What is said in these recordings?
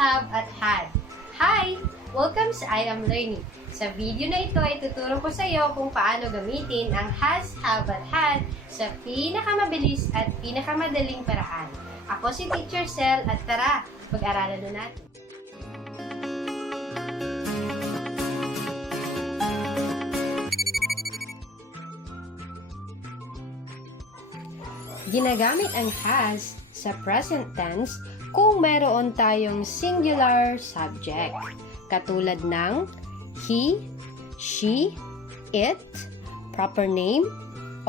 have, at had. Hi! Welcome sa I Am Learning. Sa video na ito ay tuturo ko sa iyo kung paano gamitin ang has, have, at had sa pinakamabilis at pinakamadaling paraan. Ako si Teacher Cel at tara, pag-aralan na natin. Ginagamit ang has sa present tense kung meron tayong singular subject. Katulad ng he, she, it, proper name,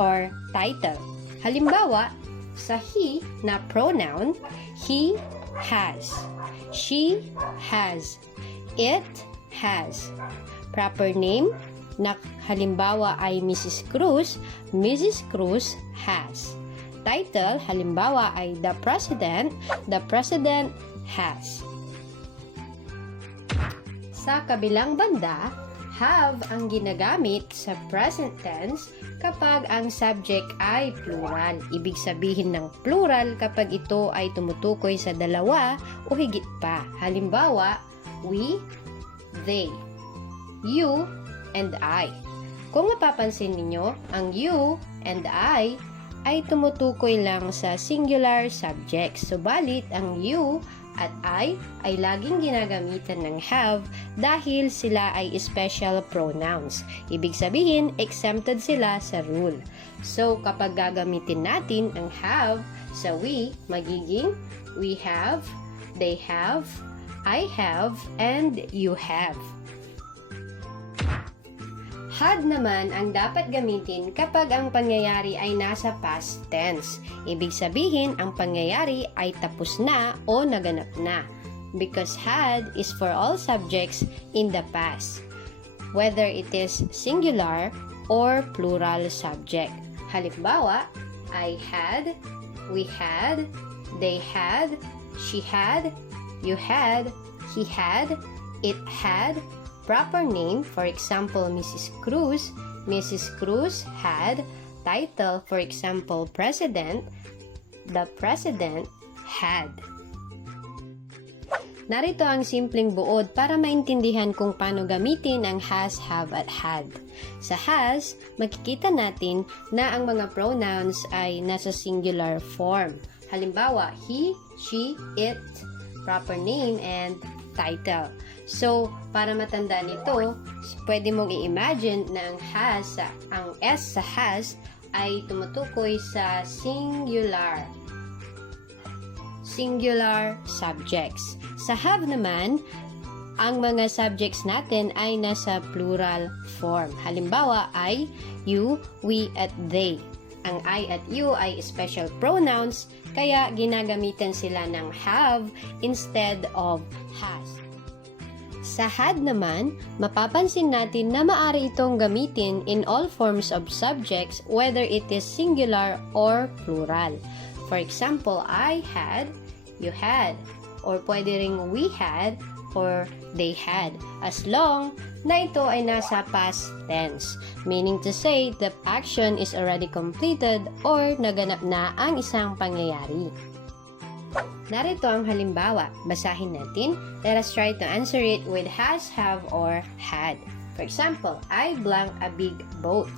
or title. Halimbawa, sa he na pronoun, he has, she has, it has. Proper name na halimbawa ay Mrs. Cruz, Mrs. Cruz has. Title, halimbawa ay the president has. Sa kabilang banda, have ang ginagamit sa present tense kapag ang subject ay plural. Ibig sabihin ng plural kapag ito ay tumutukoy sa dalawa o higit pa. Halimbawa, we, they, you, and I. Kung mapapansin ninyo, ang you and I ay tumutukoy lang sa singular subjects. Subalit, ang you at I ay laging ginagamitan ng have dahil sila ay special pronouns. Ibig sabihin, exempted sila sa rule. So, kapag gagamitin natin ang have sa we, magiging we have, they have, I have, and you have. Had naman ang dapat gamitin kapag ang pangyayari ay nasa past tense. Ibig sabihin, ang pangyayari ay tapos na o naganap na. Because had is for all subjects in the past, whether it is singular or plural subject. Halimbawa, I had, we had, they had, she had, you had, he had, it had. Proper name, for example, Mrs. Cruz. Mrs. Cruz had. Title, for example, president. The president had. Narito ang simpleng buod para maintindihan kung paano gamitin ang has, have, at had. Sa has, makikita natin na ang mga pronouns ay nasa singular form. Halimbawa, he, she, it, proper name, and title. So, para matandaan ito, pwede mong i-imagine na ang S sa has ay tumutukoy sa singular subjects. Sa have naman, ang mga subjects natin ay nasa plural form. Halimbawa ay you, we, at they. Ang I at you ay special pronouns, kaya ginagamitan sila ng have instead of has. Sa had naman, mapapansin natin na maaari itong gamitin in all forms of subjects whether it is singular or plural. For example, I had, you had, or pwede ring we had, or they had, as long na ito ay nasa past tense, meaning to say the action is already completed or naganap na ang isang pangyayari. Narito ang halimbawa. Basahin natin. Let us try to answer it with has, have, or had. For example, I blank a big boat.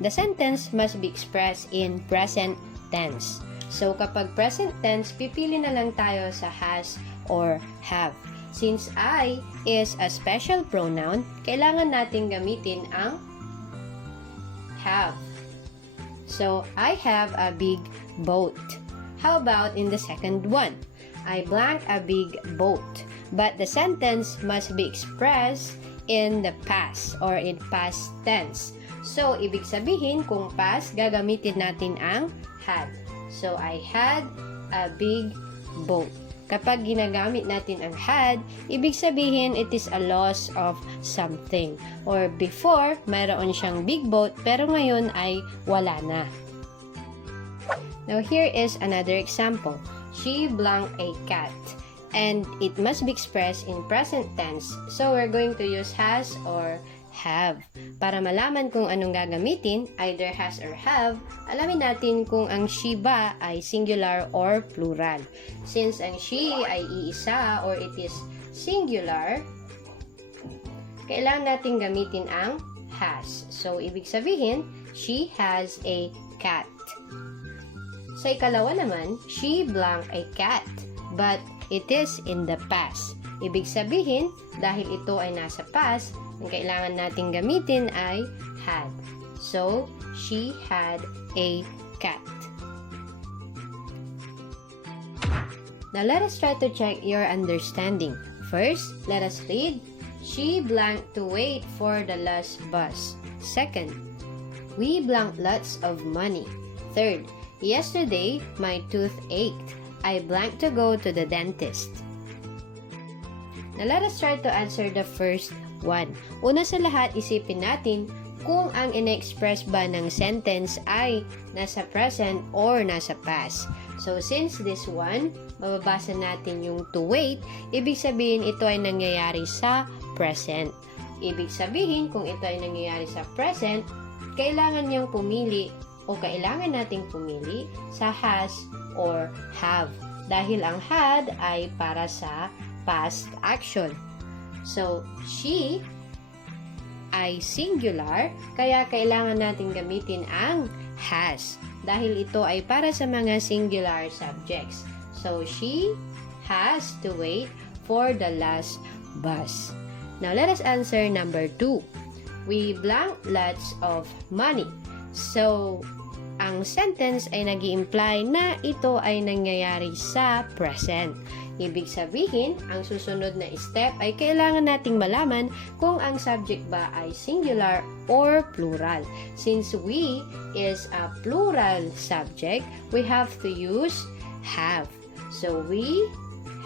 The sentence must be expressed in present tense. So, kapag present tense, pipili na lang tayo sa has or have. Since I is a special pronoun, kailangan natin gamitin ang have. So, I have a big boat. How about in the second one? I blank a big boat. But the sentence must be expressed in the past or in past tense. So, ibig sabihin, kung past, gagamitin natin ang had. So, I had a big boat. Kapag ginagamit natin ang had, ibig sabihin it is a loss of something. Or before, mayroon siyang big boat, pero ngayon ay wala na. Now, here is another example. She blank a cat. And it must be expressed in present tense. So, we're going to use has or have. Para malaman kung anong gagamitin, either has or have, alamin natin kung ang she ba ay singular or plural. Since ang she ay iisa or it is singular, kailangan natin gamitin ang has. So, ibig sabihin, she has a cat. Sa ikalawa naman, she blank a cat, but it is in the past. Ibig sabihin, dahil ito ay nasa past, ang kailangan natin gamitin ay had. So, she had a cat. Now, let us try to check your understanding. First, let us read. She blanked to wait for the last bus. Second, we blanked lots of money. Third, yesterday, my tooth ached. I blanked to go to the dentist. Now, let us try to answer the first one. Una sa lahat, isipin natin kung ang ina-express ba ng sentence ay nasa present or nasa past. So, since this one, mababasa natin yung to wait, ibig sabihin ito ay nangyayari sa present. Ibig sabihin, kung ito ay nangyayari sa present, kailangan niyang pumili o kailangan nating pumili sa has or have. Dahil ang had ay para sa past action. So, she ay singular, kaya kailangan natin gamitin ang has. Dahil ito ay para sa mga singular subjects. So, she has to wait for the last bus. Now, let us answer number 2. We blank lots of money. So, ang sentence ay nag-i-imply na ito ay nangyayari sa present. Ibig sabihin, ang susunod na step ay kailangan nating malaman kung ang subject ba ay singular or plural. Since we is a plural subject, we have to use have. So, we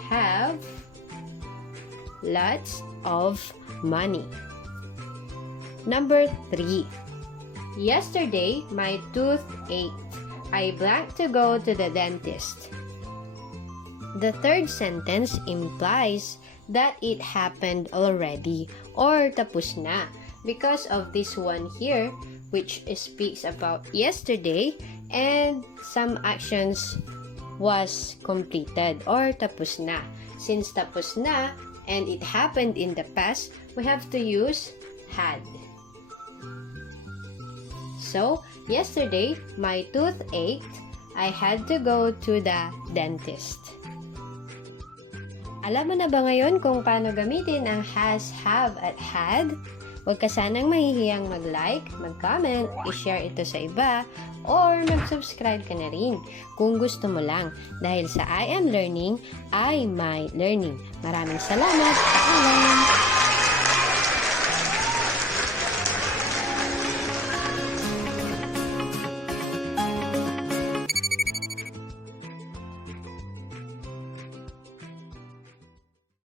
have lots of money. Number 3. Yesterday, my tooth ached. I blanked to go to the dentist. The third sentence implies that it happened already or tapos na because of this one here which speaks about yesterday and some actions was completed or tapos na. Since tapos na and it happened in the past, we have to use had. So, yesterday, my tooth ached. I had to go to the dentist. Alam mo na ba ngayon kung paano gamitin ang has, have, at had? Huwag ka sanang mahihiyang mag-like, mag-comment, i-share ito sa iba, or mag-subscribe ka na rin kung gusto mo lang. Dahil sa I Am Learning, I My Learning. Maraming salamat. Bye!